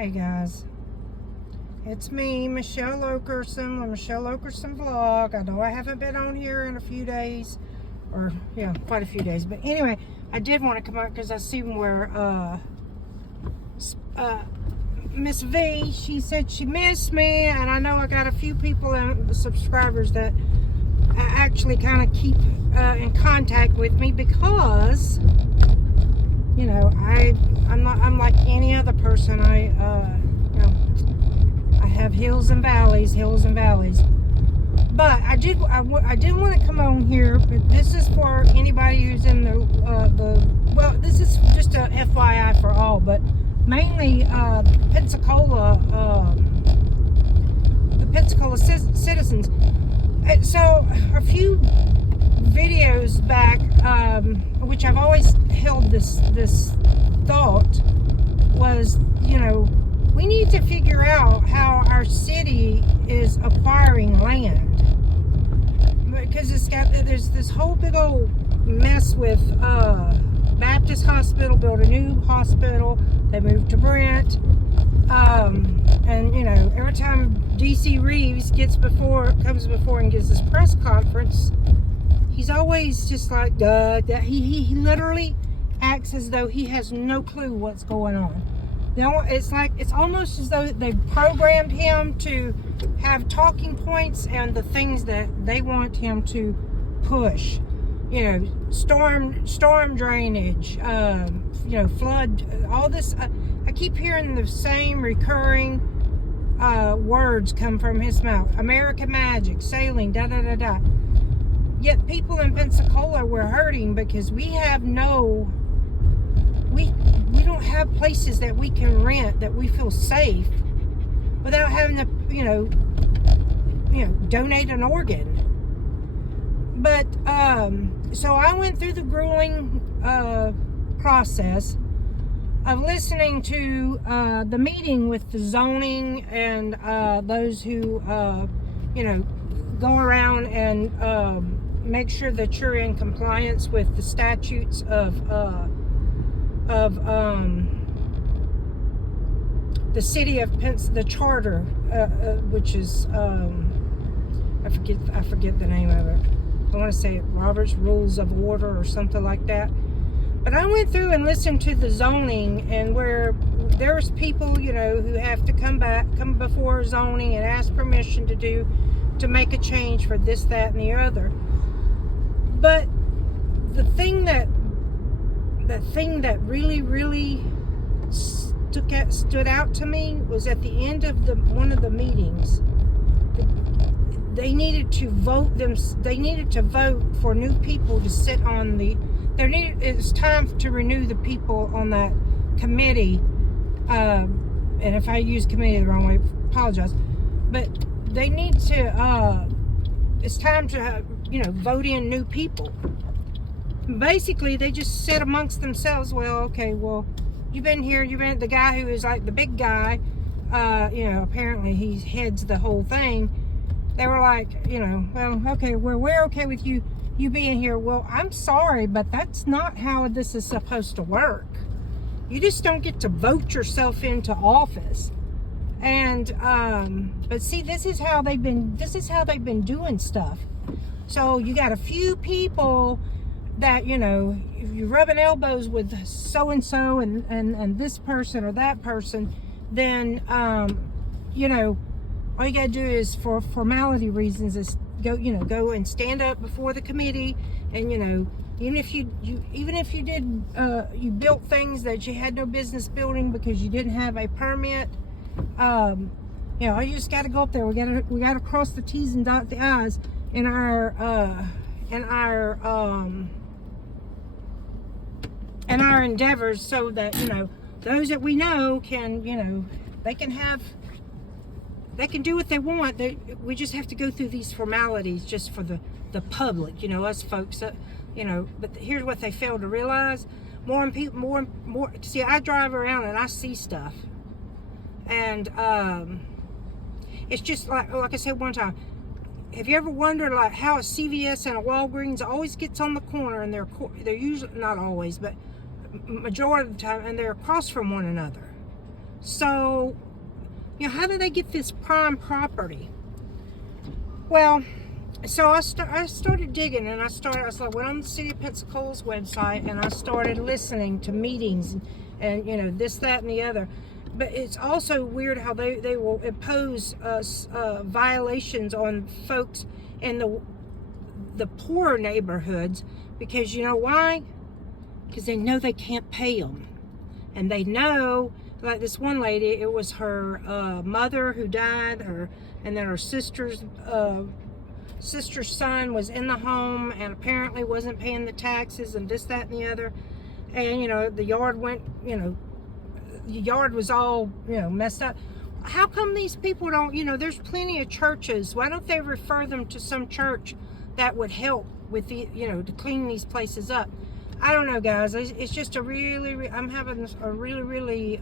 Hey guys, it's me, Michelle Okerson, the Michelle Okerson vlog. I know I haven't been on here in a few days, or yeah, quite a few days. But anyway, I did want to come out because I seen where Miss V, she said she missed me, and I know I got a few people and subscribers that actually kind of keep in contact with me because, you know, I'm like any other person. You know, I have hills and valleys. But I did want to come on here. But this is for anybody who's in well, this is just a FYI for all, but mainly Pensacola, the Pensacola citizens. So a few videos back, which I've always held this thought, was, you know, we need to figure out how our city is acquiring land, because there's this whole big old mess with Baptist Hospital, built a new hospital, they moved to Brent, and you know, every time DC Reeves comes before and gives this press conference, he's always just like, that he literally acts as though he has no clue what's going on. You know, it's almost as though they programmed him to have talking points and the things that they want him to push. You know, storm drainage, you know, flood, all this. I keep hearing the same recurring words come from his mouth. American Magic, sailing, da-da-da-da. Yet people in Pensacola were hurting because we don't have places that we can rent that we feel safe without having to, you know, donate an organ. But so I went through the grueling process of listening to the meeting with the zoning and those who you know, go around and make sure that you're in compliance with the statutes of the city of the charter, which is I forget the name of it. I want to say it, Robert's Rules of Order or something like that. But I went through and listened to the zoning, and where there's people, you know, who have to come before zoning and ask permission to make a change for this, that, and the other. But the thing that really stood out to me was at the end of one of the meetings. They needed to vote for new people to sit on it's time to renew the people on that committee. And if I use committee the wrong way, apologize. But they need to, it's time to, you know, vote in new people. Basically, they just sit amongst themselves. Well, okay, well, you've been here, the guy who is like the big guy, you know, apparently he heads the whole thing. They were like, you know, well, okay, we're okay with you being here. Well, I'm sorry, but that's not how this is supposed to work. You just don't get to vote yourself into office. And but see, this is how they've been doing stuff. So you got a few people that, you know, if you're rubbing elbows with so-and-so and this person or that person, then, you know, all you got to do is, for formality reasons, is go and stand up before the committee. And, you know, even if you did, you built things that you had no business building because you didn't have a permit, you know, you just got to go up there. We got to cross the T's and dot the I's in our endeavors, so that, you know, those that we know can, you know, they can do what they want. We just have to go through these formalities just for the public, you know, us folks, you know. But here's what they fail to realize: more. See, I drive around and I see stuff, and it's just like I said one time. Have you ever wondered, like, how a CVS and a Walgreens always gets on the corner, and they're usually, not always, but majority of the time, and they're across from one another? So, how do they get this prime property? Well, so I started digging, and I went on the City of Pensacola's website, and I started listening to meetings, and this, that, and the other. But it's also weird how they will impose violations on folks in the poorer neighborhoods, because you know why? Because they know they can't pay them, and they know, like this one lady, it was her mother who died, and then her sister's son was in the home and apparently wasn't paying the taxes, and this, that, and the other. And the yard went, the yard was all messed up. How come these people don't, there's plenty of churches, why don't they refer them to some church that would help with the, to clean these places up? I don't know, guys. It's just I'm having a really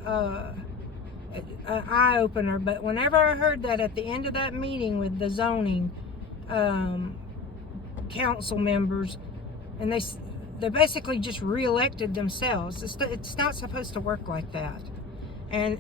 eye-opener. But whenever I heard that at the end of that meeting with the zoning council members, and they basically just re-elected themselves. It's not supposed to work like that. And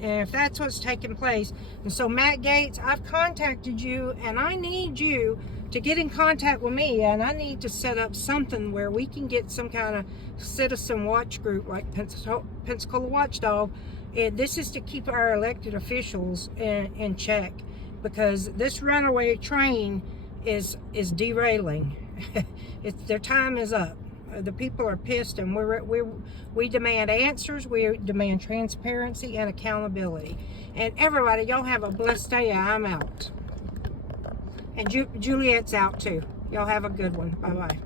if that's what's taking place, and so Matt Gaetz, I've contacted you, and I need you to get in contact with me, and I need to set up something where we can get some kind of citizen watch group like Pensacola Watchdog. And this is to keep our elected officials in check, because this runaway train is derailing. Their time is up. The people are pissed, and we demand answers. We demand transparency and accountability. And everybody, y'all have a blessed day. I'm out. And Juliet's out too. Y'all have a good one. Bye-bye.